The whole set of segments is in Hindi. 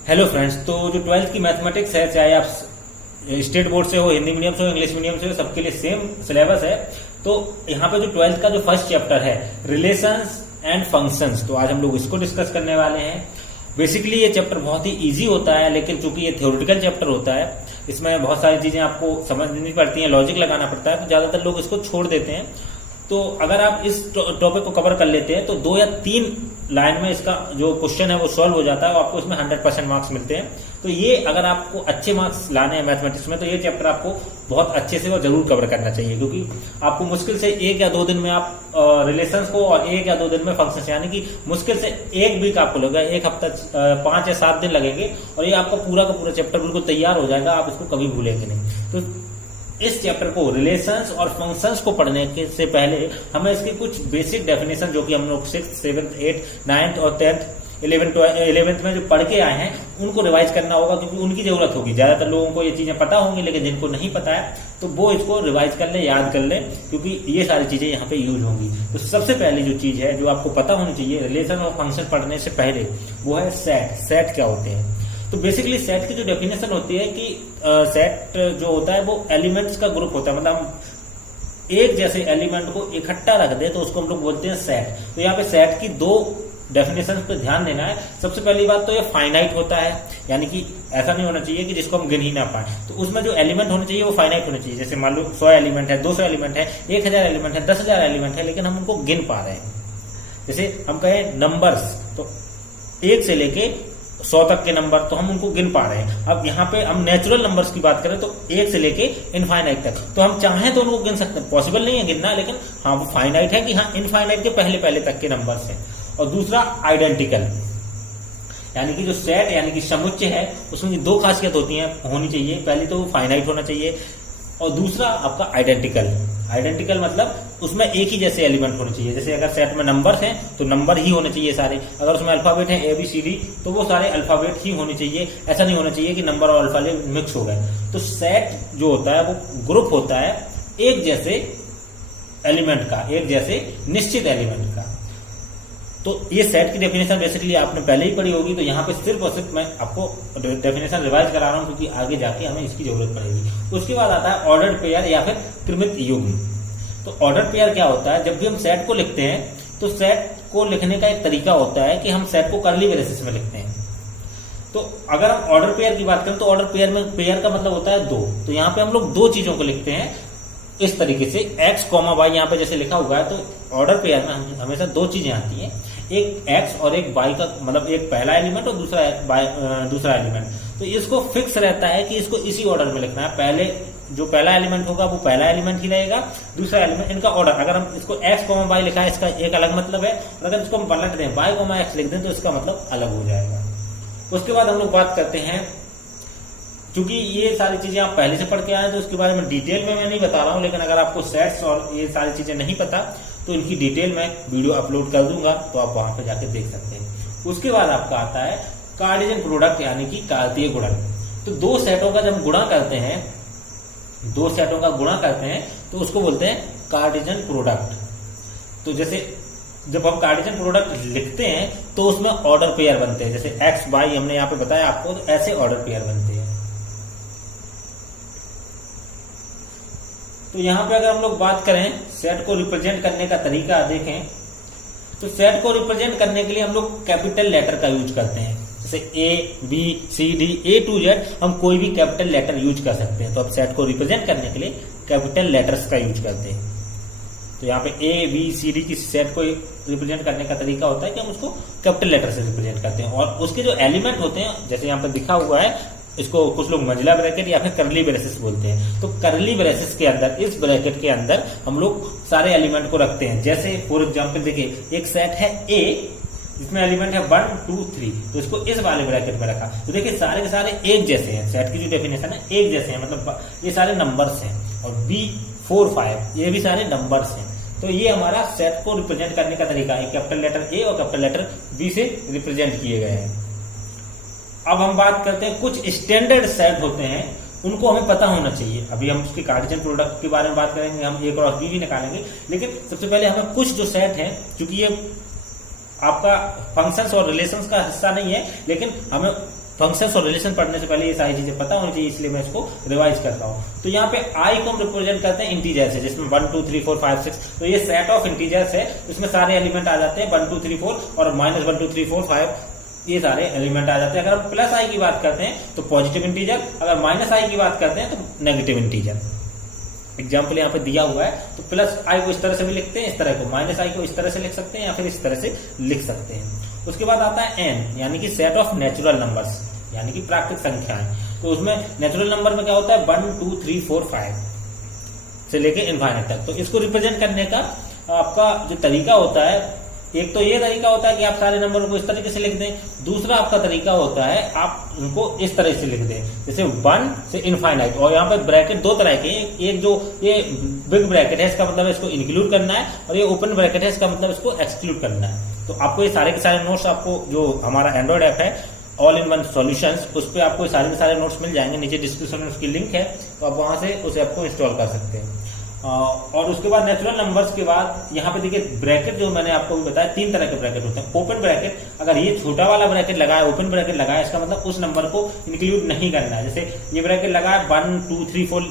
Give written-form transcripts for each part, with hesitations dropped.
Hello friends. तो जो ट्वेल्थ की मैथमेटिक्स है, चाहे आप स्टेट बोर्ड से हो, हिंदी मीडियम से हो, इंग्लिश मीडियम से हो, सबके लिए सेम सिलेबस है। तो यहाँ पे जो ट्वेल्थ का जो फर्स्ट चैप्टर है रिलेशंस एंड फंक्शंस, तो आज हम लोग इसको डिस्कस करने वाले हैं। बेसिकली ये चैप्टर बहुत ही इजी होता है, लेकिन चूंकि ये थ्योरेटिकल चैप्टर होता है, इसमें बहुत सारी चीजें आपको समझनी पड़ती हैं, लॉजिक लगाना पड़ता है, तो ज्यादातर लोग इसको छोड़ देते हैं। तो अगर आप इस टॉपिक को कवर कर लेते हैं तो 2 या 3 लाइन में इसका जो क्वेश्चन है वो सॉल्व हो जाता है और आपको इसमें 100% मार्क्स मिलते हैं। तो ये अगर आपको अच्छे मार्क्स लाने हैं मैथमेटिक्स में, तो ये चैप्टर आपको बहुत अच्छे से और जरूर कवर करना चाहिए, क्योंकि आपको मुश्किल से 1 या 2 दिन में आप रिलेशंस को और 1 या 2 दिन में फंक्शंस, यानी कि मुश्किल से 1 वीक आपको लगेगा, 1 हफ्ता 5 या 7 दिन लगेंगे और ये आपका पूरा का पूरा चैप्टर बिल्कुल तैयार हो जाएगा। आप इसको कभी भूलेंगे नहीं। तो इस चैप्टर को रिलेशंस और फंक्शंस को पढ़ने के से पहले हमें इसकी कुछ बेसिक डेफिनेशन, जो कि हम लोग 6th, 7th, 8th, 9th और 10th, 11th में जो पढ़ के आए हैं उनको रिवाइज करना होगा, क्योंकि उनकी जरूरत होगी। ज्यादातर लोगों को ये चीजें पता होंगी, लेकिन जिनको नहीं पता है तो वो इसको रिवाइज कर ले, याद कर ले, क्योंकि ये सारी चीजें यहाँ पे यूज होंगी। तो सबसे पहली जो चीज है जो आपको पता होनी चाहिए रिलेशन और फंक्शन पढ़ने से पहले, वो है सेट। सेट क्या होते हैं? तो बेसिकली सेट की जो डेफिनेशन होती है कि सेट जो होता है वो एलिमेंट्स का ग्रुप होता है, मतलब हम एक जैसे एलिमेंट को इकट्ठा रख दे तो उसको हम लोग बोलते हैं सेट। तो यहाँ पे सेट की 2 डेफिनेशन पे ध्यान देना है। सबसे पहली बात तो ये फाइनाइट होता है, यानी कि ऐसा नहीं होना चाहिए कि जिसको हम गिन ही ना पाए। तो उसमें जो एलिमेंट होने चाहिए वो फाइनाइट होने चाहिए। जैसे मान लो 100 एलिमेंट है, 200 एलिमेंट है, 1000 एलिमेंट है, 10,000 एलिमेंट है, लेकिन हम उनको गिन पा रहे हैं। जैसे हम कहें नंबर्स, तो 1 से लेके 100 तक के नंबर, तो हम उनको गिन पा रहे हैं। अब यहाँ पे हम नेचुरल नंबर्स की बात करें तो 1 से लेके इनफाइनाइट तक, तो हम चाहें तो उनको गिन सकते हैं। पॉसिबल नहीं है गिनना, लेकिन हाँ वो फाइनाइट है कि हाँ इनफाइनाइट के पहले पहले तक के नंबर्स हैं। और दूसरा आइडेंटिकल, यानी कि जो सेट यानी कि समुच्चय है उसमें 2 खासियत होनी चाहिए। पहली तो फाइनाइट होना चाहिए और दूसरा आपका आइडेंटिकल। आइडेंटिकल मतलब उसमें एक ही जैसे एलिमेंट होने चाहिए। जैसे अगर सेट में नंबर्स हैं तो नंबर ही होने चाहिए सारे। अगर उसमें अल्फाबेट है ABCD, तो वो सारे अल्फाबेट ही होने चाहिए। ऐसा नहीं होना चाहिए कि नंबर और अल्फाबेट मिक्स हो गए। तो सेट जो होता है वो ग्रुप होता है एक जैसे एलिमेंट का, एक जैसे निश्चित एलिमेंट का। तो ये सेट की डेफिनेशन बेसिकली आपने पहले ही पढ़ी होगी, तो यहाँ पे सिर्फ और सिर्फ मैं आपको डेफिनेशन रिवाइज करा रहा हूँ, क्योंकि आगे जाके हमें इसकी जरूरत पड़ेगी। उसके बाद आता है ऑर्डर्ड पेयर या फिर क्रमित युग्म। तो ऑर्डर्ड पेयर क्या होता है? जब भी हम सेट को लिखते हैं तो सेट को लिखने का एक तरीका होता है कि हम सेट को कर्ली ब्रेसेस में लिखते हैं। तो अगर हम ऑर्डर पेयर की बात करें तो ऑर्डर पेयर में पेयर का मतलब होता है 2। तो यहाँ पे हम लोग 2 चीजों को लिखते हैं इस तरीके से, x, y यहाँ पे जैसे लिखा हुआ है। तो ऑर्डर पेयर में हमेशा 2 चीजें आती हैं, एक x और एक y का, मतलब एक पहला एलिमेंट और दूसरा एलिमेंट। तो इसको फिक्स रहता है कि इसको इसी ऑर्डर में लिखना है। पहले जो पहला एलिमेंट होगा वो पहला एलिमेंट ही रहेगा, दूसरा एलिमेंट, इनका ऑर्डर। अगर हम इसको x, y लिखा है इसका एक अलग मतलब है, और अगर इसको हम पलट दें y, x लिख दें तो इसका मतलब अलग हो जाएगा। उसके बाद हम लोग बात करते हैं, क्योंकि ये सारी चीजें आप पहले से पढ़ के आए तो उसके बारे में डिटेल में मैं नहीं बता रहा हूं, लेकिन अगर आपको सेट्स और ये सारी चीजें नहीं पता तो इनकी डिटेल में वीडियो अपलोड कर दूंगा, तो आप वहां पे जाके देख सकते हैं। उसके बाद आपका आता है कार्टेशियन प्रोडक्ट, यानी कि कार्तीय गुणन। तो 2 सेटों का जब गुणा करते हैं, 2 सेटों का गुणा करते हैं तो उसको बोलते हैं कार्टेशियन प्रोडक्ट। तो जैसे जब हम कार्टेशियन प्रोडक्ट लिखते हैं तो उसमें ऑर्डर पेयर बनते हैं। जैसे x, y हमने यहाँ पे बताया आपको, तो ऐसे ऑर्डर पेयर बनते हैं। तो यहाँ पे अगर हम लोग बात करें सेट को रिप्रेजेंट करने का तरीका देखें, तो सेट को रिप्रेजेंट करने के लिए हम लोग कैपिटल लेटर का यूज करते हैं। जैसे ABCD A to Z, हम कोई भी कैपिटल लेटर यूज कर सकते हैं। तो अब सेट को रिप्रेजेंट करने के लिए कैपिटल लेटर्स का यूज करते हैं। तो यहाँ पे ABCD की सेट को रिप्रेजेंट करने का तरीका होता है कि हम उसको कैपिटल लेटर से रिप्रेजेंट करते हैं। और उसके जो एलिमेंट होते हैं, जैसे यहाँ पे दिखा हुआ है, इसको कुछ लोग मंजिला ब्रैकेट या फिर करली ब्रेसेस बोलते हैं। तो करली ब्रेसेस के अंदर, इस ब्रैकेट के अंदर हम लोग सारे एलिमेंट को रखते हैं। जैसे फॉर एग्जांपल देखिए, एक सेट है A जिसमें एलिमेंट है 1 2 3, तो इसको इस वाले ब्रैकेट में रखा। तो देखिए सारे के सारे एक जैसे हैं। सेट की जो डेफिनेशन है एक जैसे हैं, मतलब ये सारे नंबर्स हैं। और B 4 5 ये भी सारे नंबर्स हैं। तो ये हमारा सेट को रिप्रेजेंट करने का तरीका है। कैपिटल लेटर A और कैपिटल लेटर B से रिप्रेजेंट किए गए हैं। अब हम बात करते हैं कुछ स्टैंडर्ड सेट होते हैं, उनको हमें पता होना चाहिए। अभी हम उसके कार्टेशियन प्रोडक्ट के बारे में बात करेंगे, हम A क्रॉस B भी निकालेंगे, लेकिन सबसे पहले हमें कुछ जो सेट है, क्योंकि ये आपका फंक्शंस और रिलेशंस का हिस्सा नहीं है, लेकिन हमें फंक्शंस और रिलेशन पढ़ने से पहले ये सारी चीजें पता होनी चाहिए, इसलिए मैं इसको रिवाइज करता हूँ। तो यहाँ पे आई को हम रिप्रेजेंट करते हैं इंटीजर से, जिसमें 1 2 3 4 5 6, तो ये सेट ऑफ इंटीजर्स है, इसमें सारे एलिमेंट आ जाते हैं 1 2 3 4 और -1 2 3 4 5, ये सारे एलिमेंट आ जाते हैं। अगर हम प्लस आई की बात करते हैं तो पॉजिटिव इंटीजर, अगर माइनस आई की बात करते हैं तो नेगेटिव इंटीजर। एग्जाम्पल यहाँ पे दिया हुआ है, तो प्लस आई को इस तरह से भी लिखते हैं, इस तरह को, माइनस आई को इस तरह से लिख सकते हैं या फिर इस तरह से लिख सकते हैं। उसके बाद आता है एन, यानी कि सेट ऑफ नेचुरल नंबर्स, यानी कि प्राकृतिक संख्याएं। तो उसमें नेचुरल नंबर में क्या होता है 1 2 3 4 5 से लेके इनफाइनाइट तक। तो इसको रिप्रेजेंट करने का आपका जो तरीका होता है, एक तो ये तरीका होता है कि आप सारे नंबरों को इस तरीके से लिख दें, दूसरा आपका तरीका होता है आप उनको इस तरह से लिख दें, जैसे 1 से इनफाइनाइट। और यहाँ पे ब्रैकेट दो तरह के, एक जो ये बिग ब्रैकेट है इसका मतलब इसको इंक्लूड करना है, और ये ओपन ब्रैकेट है इसका मतलब इसको एक्सक्लूड करना है। तो आपको ये सारे के सारे नोट्स, आपको जो हमारा एंड्रॉइड ऐप है ऑल इन वन सॉल्यूशंस, उस पर आपको सारे के सारे नोट्स मिल जाएंगे, नीचे डिस्क्रिप्शन में उसकी लिंक है, तो आप वहां से उस ऐप को इंस्टॉल कर सकते हैं। और उसके बाद नेचुरल नंबर्स के बाद यहाँ पे देखिए ब्रैकेट, जो मैंने आपको भी बताया 3 तरह के ब्रैकेट होते हैं। ओपन ब्रैकेट, अगर ये छोटा वाला ब्रैकेट लगा है, ओपन ब्रैकेट लगा है, इसका मतलब उस नंबर को इंक्लूड नहीं करना है। जैसे ये ब्रैकेट लगा है 1 2 3 4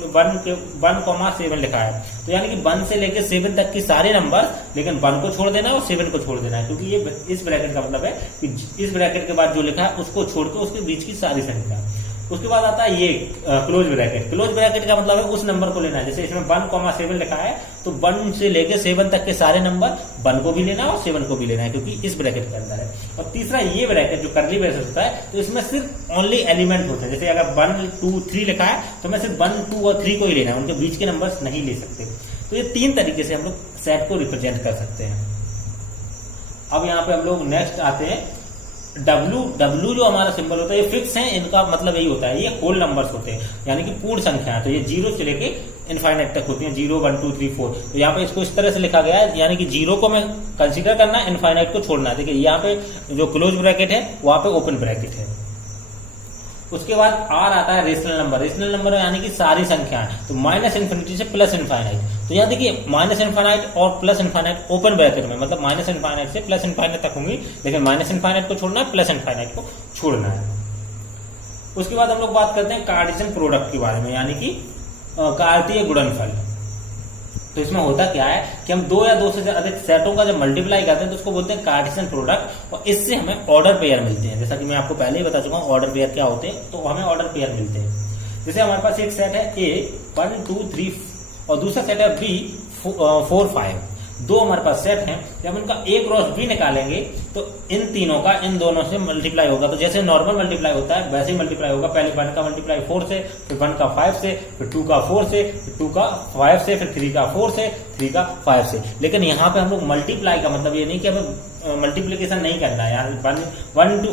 1,7 लिखा है, तो यानी कि 1 से लेकर 7 तक की सारे नंबर, लेकिन 1 को छोड़ देना है और 7 को छोड़ देना है, क्योंकि ये इस ब्रैकेट का मतलब है कि इस ब्रैकेट के बाद जो लिखा है उसको छोड़ के उसके बीच की सारी संख्या। उसके बाद आता है ये क्लोज ब्रैकेट। क्लोज ब्रैकेट का मतलब है उस नंबर को लेना है, जैसे इसमें 1,7 लिखा है, तो 1 से लेके 7 तक के सारे नंबर 1 को भी लेना है और 7 को भी लेना है, क्योंकि इस ब्रैकेट के अंदर है। और तीसरा ये ब्रैकेट जो करली ब्रेसेस होता है, तो इसमें सिर्फ ओनली एलिमेंट होते हैं, जैसे अगर 1 2 3 लिखा है तो मैं सिर्फ 1 2 और 3 को ही लेना है, उनके बीच के नंबर्स नहीं ले सकते। तो ये 3 तरीके से हम लोग सेट को रिप्रेजेंट कर सकते हैं। अब यहाँ पे हम लोग नेक्स्ट आते हैं W जो हमारा सिंबल होता है, ये फिक्स है, इनका मतलब यही होता है, ये होल नंबर्स होते हैं, यानी कि पूर्ण संख्या है। तो ये 0 से लेके इनफाइनाइट तक होती है, 0 1 2 3 4। तो यहाँ पे इसको इस तरह से लिखा गया है, यानी कि 0 को मैं कंसीडर करना है, इनफाइनाइट को छोड़ना है। देखिए यहाँ पे जो क्लोज ब्रैकेट है वहां पे ओपन ब्रैकेट है। उसके बाद R आता है रेशनल नंबर। रेशनल नंबर यानी कि सारी संख्याएं, तो -∞ से प्लस इनफाइनाइट। तो यहाँ देखिए -∞ और प्लस इनफाइनाइट ओपन ब्रैकेट में, मतलब -∞ से प्लस इनफाइनाइट तक होंगी, लेकिन -∞ को छोड़ना है, प्लस इनफाइनाइट को छोड़ना है। उसके बाद हम लोग बात करते हैं कार्टेशियन प्रोडक्ट के बारे में, यानी कि कार्तीय गुणनफल। तो इसमें होता क्या है कि हम 2 या 2 से अधिक सेटों का जब मल्टीप्लाई करते हैं तो उसको बोलते हैं कार्टेशियन प्रोडक्ट, और इससे हमें ऑर्डर पेयर मिलते हैं। जैसा कि मैं आपको पहले ही बता चुका हूं ऑर्डर पेयर क्या होते हैं, तो हमें ऑर्डर पेयर मिलते हैं। जैसे हमारे पास एक सेट है A 1 2 3 और दूसरा सेट है B 4 5। 2 हमारे पास सेट हैं, जब उनका A क्रॉस B निकालेंगे तो इन तीनों का इन दोनों से मल्टीप्लाई होगा। तो जैसे नॉर्मल मल्टीप्लाई होता है वैसे ही मल्टीप्लाई होगा। पहले 1 का मल्टीप्लाई 4 से, फिर 1 का 5 से, फिर 2 का 4 से, फिर 2 का 5 से, फिर 3 का 4 से, 3 का 5 से। लेकिन यहाँ पे हम लोग मल्टीप्लाई का मतलब ये नहीं कि हमें मल्टीप्लीकेशन नहीं करना है, यार 1 into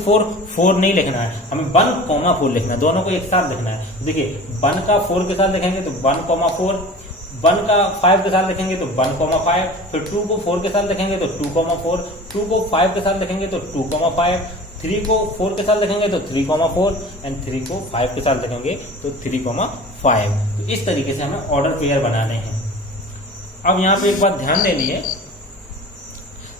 4 नहीं लिखना है, हमें 1,4 लिखना है, दोनों को एक साथ लिखना है। देखिए 1 का 4 के साथ लिखेंगे तो 1,4, 1 का 5 के साथ लिखेंगे तो 1,5, फिर 2 को 4 के साथ लिखेंगे तो 2,4, 2 को 5 के साथ लिखेंगे तो 2,5, 3 को 4 के साथ लिखेंगे तो 3,4 एंड 3 को 5 के साथ लिखेंगे तो 3,5। तो इस तरीके से हमें ऑर्डर पेयर बनाने हैं। अब यहाँ पे एक बात ध्यान देनी है,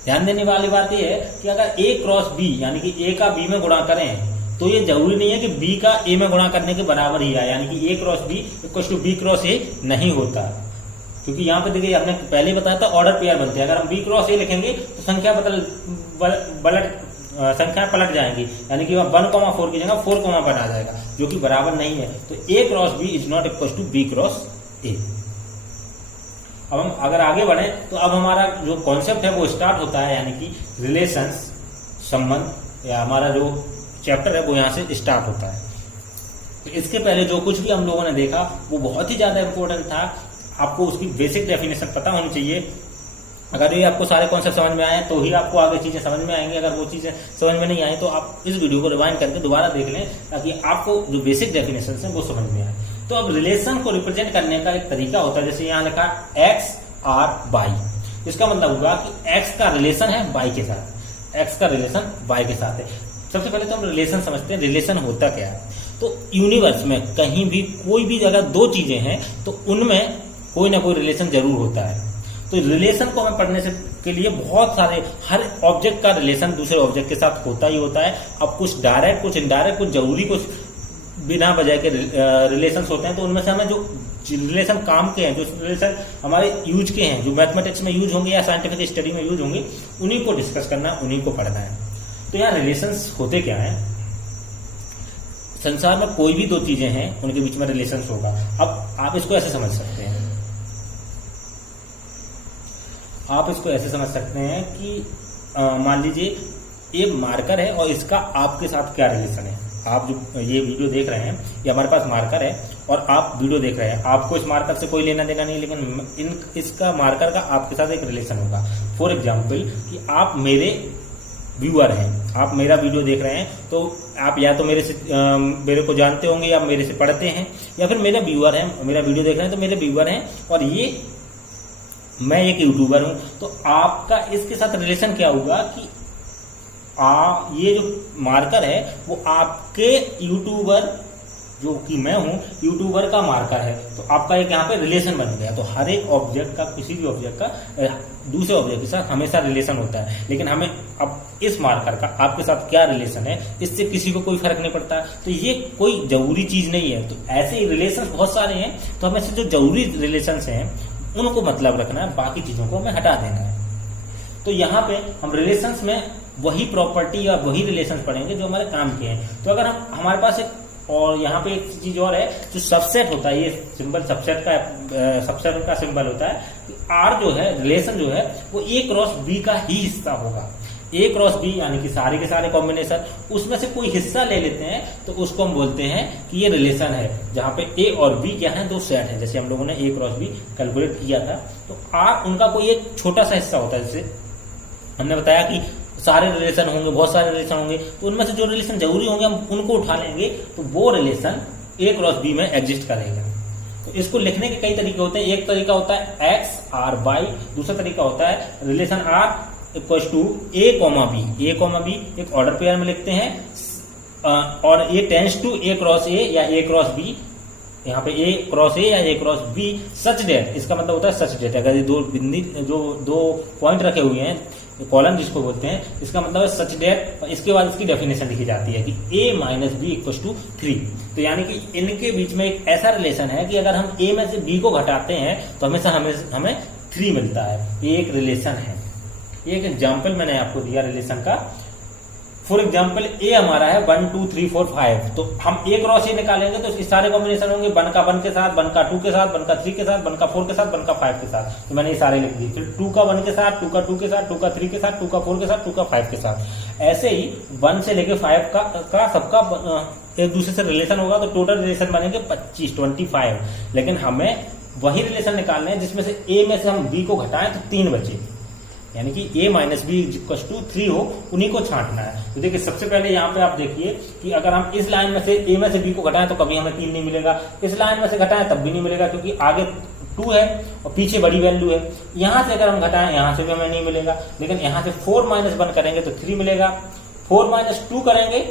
ध्यान देने वाली बात यह है कि अगर A क्रॉस B यानी कि A का B में गुणा करें तो ये जरूरी नहीं है कि B का A में गुणा करने के बराबर ही आए, यानी कि A cross B equal to B cross A नहीं होता, क्योंकि यहाँ पे देखिए हमने पहले ही बताया था ऑर्डर पेयर बनते हैं। अगर हम B क्रॉस A लिखेंगे तो संख्या संख्याएं पलट जाएंगी, यानी कि 1,4 की जगह 4,1 आ जाएगा, जो कि बराबर नहीं है। तो A cross B is not equal to B cross A। अब हम अगर आगे बढ़े तो अब हमारा जो कॉन्सेप्ट है वो स्टार्ट होता है, यानी कि रिलेशंस, संबंध, या हमारा जो चैप्टर है वो यहाँ से स्टार्ट होता है। तो इसके पहले जो कुछ भी हम लोगों ने देखा वो बहुत ही ज्यादा इंपॉर्टेंट था, आपको उसकी बेसिक डेफिनेशन पता होनी चाहिए। अगर ये आपको सारे कॉन्सेप्ट समझ में आए तो ही आपको आगे चीजें समझ में आएंगी। अगर वो चीजें समझ में नहीं आई तो आप इस वीडियो को रिवाइंड करके दोबारा देख लें, ताकि आपको जो बेसिक डेफिनेशन है वो समझ में आए। तो अब रिलेशन को रिप्रेजेंट करने का एक तरीका होता है, जैसे यहाँ लिखा एक्स आर वाई। इसका मतलब हुआ कि एक्स का रिलेशन है वाई के साथ, एक्स का रिलेशन वाई के साथ है। सबसे पहले तो हम रिलेशन समझते हैं, रिलेशन होता क्या है। तो यूनिवर्स में कहीं भी कोई भी अगर 2 चीजें हैं तो उनमें कोई ना कोई रिलेशन जरूर होता है। तो रिलेशन को हमें पढ़ने से के लिए बहुत सारे, हर ऑब्जेक्ट का रिलेशन दूसरे ऑब्जेक्ट के साथ होता ही होता है। अब कुछ डायरेक्ट, कुछ इनडायरेक्ट, कुछ जरूरी, कुछ बिना वजह के रिलेशंस होते हैं। तो उनमें से हमें जो रिलेशन काम के हैं, जो रिलेशन हमारे यूज के हैं, जो मैथमेटिक्स में यूज होंगे या साइंटिफिक स्टडी में यूज होंगे, उन्हीं को डिस्कस करना है, उन्हीं को पढ़ना है। तो यहाँ रिलेशंस होते क्या है? संसार में कोई भी दो चीजें हैं, उनके बीच में रिलेशंस होगा। अब आप इसको ऐसे समझ सकते हैं, आप इसको ऐसे समझ सकते हैं कि मान लीजिए ये मार्कर है और इसका आपके साथ क्या रिलेशन है। आप जो ये वीडियो देख रहे हैं, ये हमारे पास मार्कर है और आप वीडियो देख रहे हैं। आपको इस मार्कर से कोई लेना देना नहीं, लेकिन इसका मार्कर का आपके साथ एक रिलेशन होगा। फॉर एग्जाम्पल कि आप मेरे व्यूअर हैं, आप मेरा वीडियो देख रहे हैं, तो आप या तो मेरे को जानते होंगे या मेरे से पढ़ते हैं, या फिर मेरे व्यूअर हैं, मेरा वीडियो देख रहे हैं तो मेरे व्यूअर हैं, और ये मैं एक यूट्यूबर हूं। तो आपका इसके साथ रिलेशन क्या होगा कि ये जो मार्कर है वो आपके यूट्यूबर, जो कि मैं हूं, यूट्यूबर का मार्कर है। तो आपका एक यहाँ पे रिलेशन बन गया। तो हर एक ऑब्जेक्ट का, किसी भी ऑब्जेक्ट का दूसरे ऑब्जेक्ट के साथ हमेशा रिलेशन होता है। लेकिन हमें अब इस मार्कर का आपके साथ क्या रिलेशन है, इससे किसी को कोई फर्क नहीं पड़ता। तो ये कोई जरूरी चीज नहीं है। तो ऐसे ही रिलेशन बहुत सारे हैं, तो हमें से जो जरूरी रिलेशन हैं उनको मतलब रखना है, बाकी चीजों को हमें हटा देना है। तो यहाँ पे हम रिलेशंस में वही प्रॉपर्टी या वही रिलेशंस पढ़ेंगे जो हमारे काम के हैं। तो अगर हमारे पास एक, और यहाँ पे एक चीज और है जो सबसेट होता है, ये सिंबल सबसेट का सिंबल होता है। आर जो है, रिलेशन जो है, वो ए क्रॉस बी का ही हिस्सा होगा। ए क्रॉस बी यानी कि सारे के सारे कॉम्बिनेशन, उसमें से कोई हिस्सा ले लेते हैं तो उसको हम बोलते हैं कि ये रिलेशन है, जहां पे ए और बी क्या है, दो सेट है। जैसे हम लोगों ने ए क्रॉस बी कैलकुलेट किया था, तो आर उनका कोई एक छोटा सा हिस्सा होता है। जैसे हमने बताया कि सारे रिलेशन होंगे, बहुत सारे रिलेशन होंगे, तो उनमें से जो रिलेशन जरूरी होंगे हम उनको उठा लेंगे, तो वो रिलेशन ए क्रॉस बी में एग्जिस्ट करेगा। तो इसको लिखने के कई तरीके होते हैं। एक तरीका होता है एक्स आर वाई, दूसरा तरीका होता है relation R equal to A comma B. A comma B एक ऑर्डर पेयर में लिखते हैं, और ये tends to A cross A या ए क्रॉस बी। यहाँ पे ए क्रॉस ए या A cross B such date, इसका मतलब होता है सच डेट। अगर ये दो बिंदी, जो दो पॉइंट रखे हुए हैं, कॉलम जिसको बोलते हैं, इसका मतलब है सच डेट। इसके बाद इसकी डेफिनेशन लिखी जाती है कि ए माइनस बी इक्वल टू 3। तो यानी कि इनके बीच में एक ऐसा रिलेशन है कि अगर हम ए में से बी को घटाते हैं तो हमेशा हमें 3 मिलता है। ये एक रिलेशन है। एक एग्जाम्पल मैंने आपको दिया रिलेशन का। फॉर एग्जाम्पल ए हमारा है 1 2 3 4 5, तो हम ए क्रॉस ए निकालेंगे तो इसके सारे कॉम्बिनेशन होंगे 1 का 1 के साथ, 1 का 2 के साथ, 1 का 3 के साथ, 1 का 4 के साथ, 1 का 5 के साथ। तो मैंने ये सारे लिख दिए। फिर 2 का 1 के साथ, 2 का 2 के साथ, 2 का 3 के साथ, 2 का 4 के साथ, 2 का 5 के साथ। ऐसे ही 1 से लेके 5 का सबका एक दूसरे से रिलेशन होगा, तो टोटल रिलेशन बनेंगे 25। लेकिन हमें वही रिलेशन निकालने हैं जिसमें से ए में से हम बी को घटाएं तो 3 बचे, यानी कि a minus B equal to 3 हो, उन्हीं को छांटना है। तो देखिए सबसे पहले यहाँ पे आप देखिए कि अगर हम इस लाइन में से a में से b को घटाएं तो कभी हमें 3 नहीं मिलेगा, इस लाइन में से घटाएं तब भी नहीं मिलेगा, क्योंकि आगे 2 है और पीछे बड़ी वैल्यू है। यहाँ से अगर हम घटाएं यहाँ से भी हमें नहीं मिलेगा, लेकिन यहाँ से 4 माइनस 1 करेंगे तो 3 मिलेगा, 4 माइनस 2 करेंगे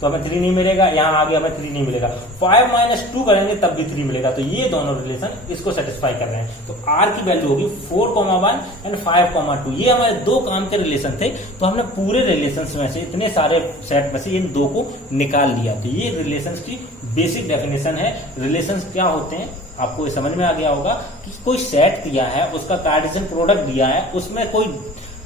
तो हमें 3 नहीं मिलेगा, यहाँ आगे हमें 3 नहीं मिलेगा, 5 माइनस 2 करेंगे तब भी 3 मिलेगा। तो ये दोनों रिलेशन इसको सेटिस्फाई कर रहे हैं। तो r की वैल्यू होगी 4,1 एंड 5,2। ये हमारे दो काम के रिलेशन थे। तो हमने पूरे रिलेशन में से, इतने सारे सेट में से इन दो को निकाल लिया। तो ये रिलेशन की बेसिक डेफिनेशन है। रिलेशन क्या होते हैं आपको ये समझ में आ गया होगा कि कोई सेट दिया है, उसका कार्टेशियन प्रोडक्ट दिया है, उसमें कोई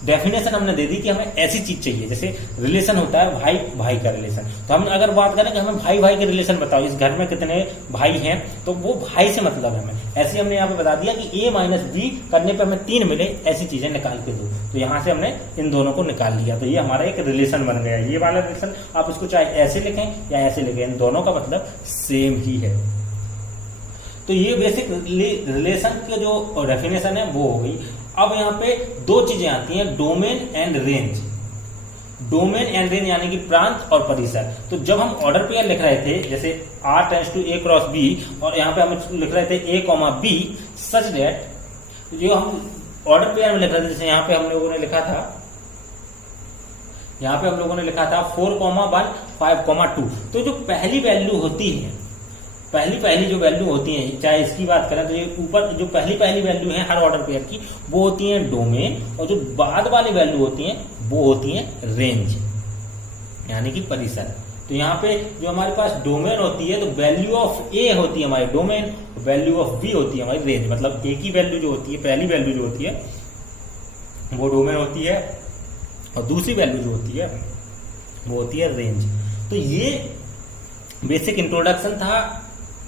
डेफिनेशन हमने दे दी कि हमें ऐसी चीज चाहिए। जैसे रिलेशन होता है भाई भाई का रिलेशन, तो हम अगर बात करें कि हमें भाई भाई के रिलेशन बताओ, इस घर में कितने भाई हैं, तो वो भाई से मतलब है हमें। ऐसे हमने यहाँ पे बता दिया कि a माइनस बी करने पे हमें 3 मिले, ऐसी चीजें निकाल के दो। तो यहाँ से हमने इन दोनों को निकाल लिया। तो ये हमारा एक रिलेशन बन गया। ये वाला रिलेशन आप इसको चाहे ऐसे लिखें या ऐसे लिखें, इन दोनों का मतलब सेम ही है। तो ये बेसिक रिलेशन के जो डेफिनेशन है वो हो गई। अब यहाँ पे दो चीजें आती हैं, domain and range. Domain and range यानी कि प्रांत और परिसर। तो जब हम ऑर्डर पेयर लिख रहे थे, जैसे r tends to a cross b, और यहाँ पे हम लिख रहे थे a comma b such that, जो हम ऑर्डर पेयर में लिख रहे थे, जैसे यहाँ पे हम लोगों ने लिखा था, यहाँ पे हम लोगों ने लिखा था 4,1 5,2। तो जो पहली वैल्यू होती है पहली जो वैल्यू होती है, चाहे इसकी बात करें तो ये ऊपर जो पहली वैल्यू है हर ऑर्डर पेयर की, वो होती है डोमेन, और जो बाद वाली वैल्यू होती है वो होती है रेंज, यानी कि परिसर। तो यहाँ पे जो हमारे पास डोमेन होती है, तो वैल्यू ऑफ ए होती है हमारी डोमेन, वैल्यू ऑफ बी होती है हमारी रेंज। मतलब ए की वैल्यू जो होती है, पहली वैल्यू जो होती है वो डोमेन होती है, और दूसरी वैल्यू जो होती है वो होती है रेंज। तो ये बेसिक इंट्रोडक्शन था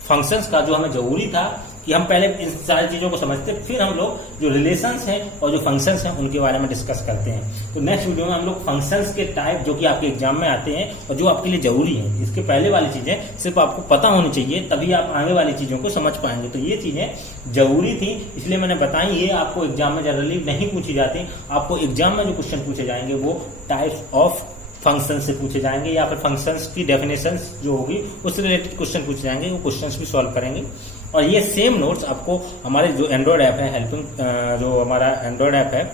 फंक्शंस का, जो हमें जरूरी था कि हम पहले इन सारी चीजों को समझते, फिर हम लोग जो रिलेशंस हैं और जो फंक्शंस हैं उनके बारे में डिस्कस करते हैं। तो नेक्स्ट वीडियो में हम लोग फंक्शंस के टाइप जो कि आपके एग्जाम में आते हैं और जो आपके लिए जरूरी है, इसके पहले वाली चीजें सिर्फ आपको पता होनी चाहिए, तभी आप आगे वाली चीजों को समझ पाएंगे। तो ये चीजें जरूरी थी, इसलिए मैंने बताई। ये आपको एग्जाम में जनरली नहीं पूछी जाती, आपको एग्जाम में जो क्वेश्चन पूछे जाएंगे वो टाइप्स ऑफ फंक्शन से पूछे जाएंगे, या फिर फंक्शंस की डेफिनेशंस जो होगी उससे रिलेटेड क्वेश्चन पूछे जाएंगे, वो क्वेश्चंस भी सॉल्व करेंगे। और ये सेम नोट्स आपको हमारे जो एंड्रॉइड ऐप है हेल्पिंग, जो हमारा एंड्रॉइड ऐप है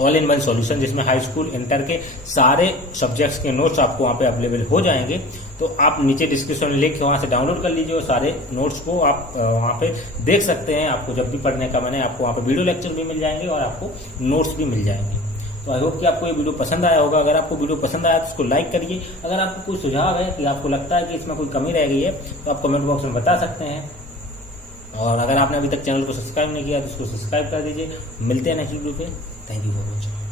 ऑल इन वन सॉल्यूशन, जिसमें हाई स्कूल इंटर के सारे सब्जेक्ट्स के नोट्स आपको वहाँ पे अवेलेबल हो जाएंगे। तो आप नीचे डिस्क्रिप्शन में लिंक वहाँ से डाउनलोड कर लीजिए, और सारे नोट्स को आप वहाँ पे देख सकते हैं। आपको जब भी पढ़ने का मन है, आपको वहाँ पे वीडियो लेक्चर भी मिल जाएंगे और आपको नोट्स भी मिल जाएंगे। तो आई होप कि आपको ये वीडियो पसंद आया होगा। अगर आपको वीडियो पसंद आया तो उसको लाइक करिए। अगर आपको कोई सुझाव है कि आपको लगता है कि इसमें कोई कमी रह गई है, तो आप कमेंट बॉक्स में बता सकते हैं। और अगर आपने अभी तक चैनल को सब्सक्राइब नहीं किया तो उसको सब्सक्राइब कर दीजिए। मिलते हैं नेक्स्ट वीडियो पे। Thank you for watching.